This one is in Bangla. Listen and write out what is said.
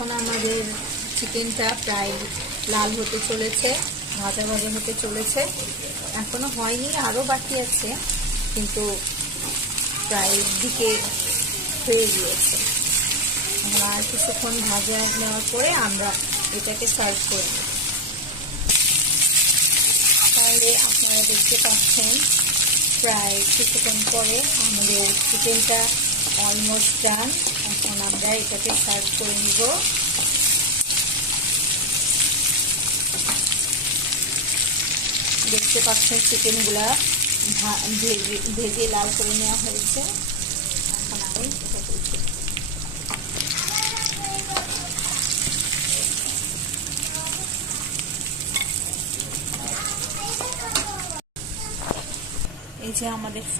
এখন আমাদের চিকেনটা প্রায় লাল হতে চলেছে, ভাজা ভাজা হতে চলেছে। এখনো হয়নি, আরও বাকি আছে, কিন্তু প্রায় দিকে হয়ে গিয়েছে। এখন আর কিছুক্ষণ ভাজা নেওয়ার পরে আমরা এটাকে সার্ভ করে নেব। তাহলে আপনারা দেখতে পাচ্ছেন প্রায় কিছুক্ষণ পরে আমাদের চিকেনটা অলমোস্ট ডান। এখন আমরা এটাকে সার্ভ করে নিব। দেখতে পাচ্ছেন চিকেনগুলা ভেজে লাল করে নেওয়া হয়েছে। এখন আমি এটা করছি। এই যে আমাদের